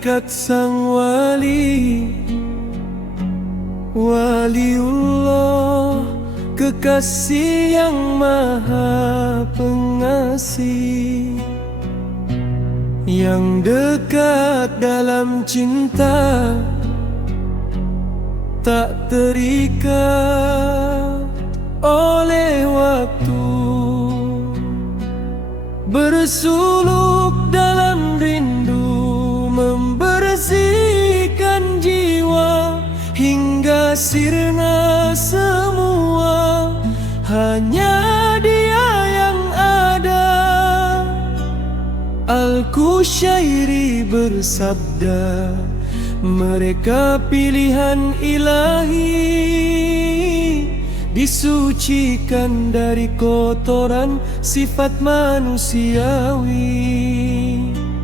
hakikat sang wali, waliullah, kekasih yang maha pengasih, yang dekat dalam cinta, tak terikat oleh waktu, bersuluk dalam rindu, membersihkan jiwa hingga sirna semua. Hanya Dia yang ada. Al-Qushairi bersabda, mereka pilihan ilahi, disucikan dari kotoran sifat manusiawi.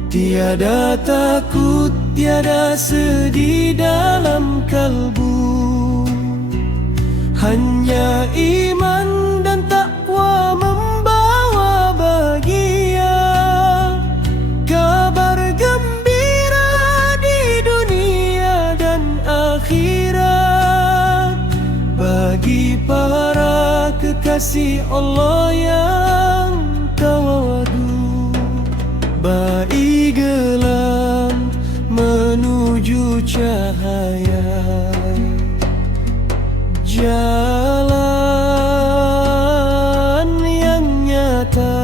Tiada takut, tiada sedih dalam kalbu, hanya iman dan takwa membawa bahagia. Kabar gembira di dunia dan akhirat bagi para kekasih Allah yang tawadu. Bayi gelam menuju cahaya, jalan yang nyata.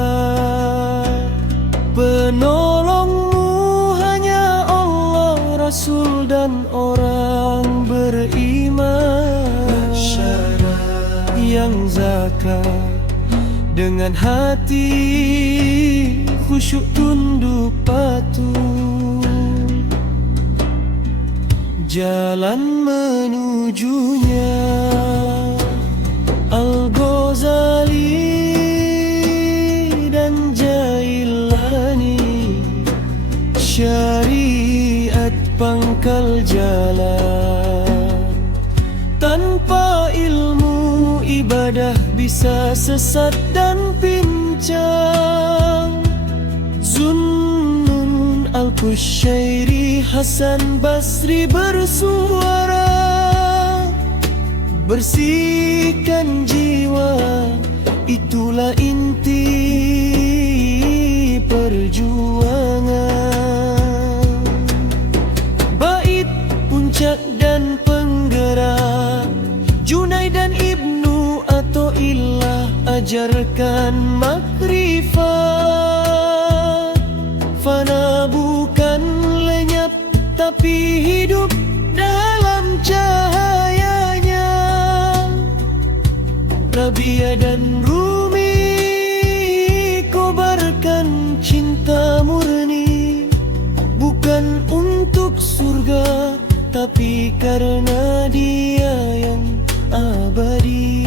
Penolongmu hanya Allah, Rasul dan orang beriman. Masyarakat yang zakat dengan hati khusyuk tunduk patuh, jalan menujunya Al-Ghazali dan Jailani. Syariat pangkal jalan, tanpa ilmu ibadah bisa sesat dan pincang. Zunnun, Al-Qushairi, Hasan Basri bersuara, bersihkan jiwa, itulah inti perjuangan. Bait puncak dan penggerak, Junaid dan Ibnu Athaillah ajarkan makrifat. Fana bukan lenyap, tapi hidup dalam cahayanya. Rabia dan Rumi kobarkan cinta murni, bukan untuk surga, tapi karena Dia yang abadi.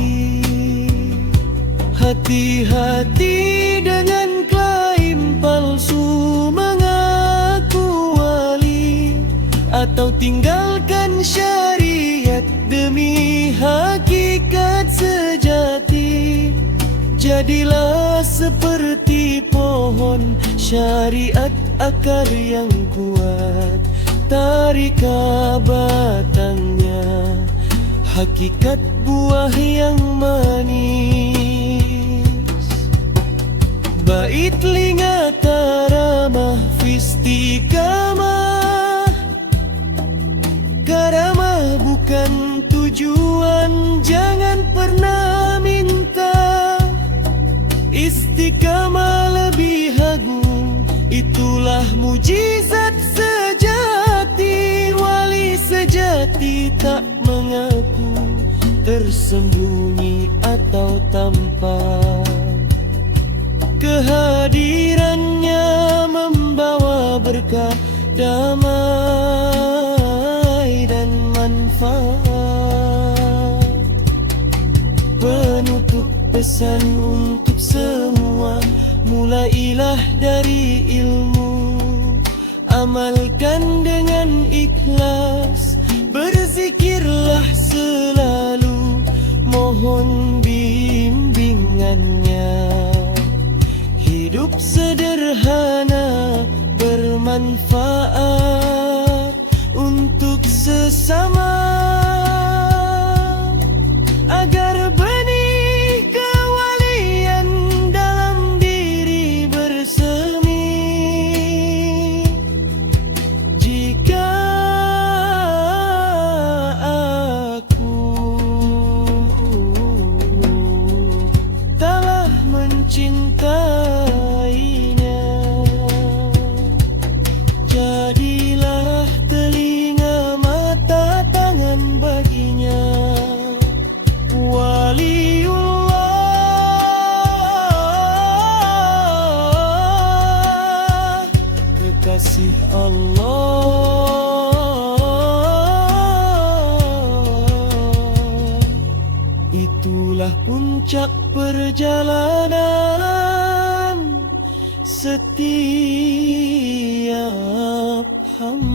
Hati-hati dengan klaim palsu mengaku wali, atau tinggalkan syariat demi hakikat sejati. Jadilah seperti pohon syariat, akar yang kuat, tarik batangnya, hakikat buah yang manis. Bait lingata ramah fistiqamah, karamah bukan tujuan, jangan pernah minta. Istiqamah lebih agung, itulah mujizat sejati. Wali sejati tak mengaku tersembunyi atau tampak, kehadirannya membawa berkah, damai dan manfaat. Penutup pesan untuk semua, mulailah dari ilmu, amalkan dengan ikhlas, berzikirlah selalu, mohon bimbingannya. Hidup sederhana bermanfaat. kasih Allah. Itulah puncak perjalanan setiap hamba.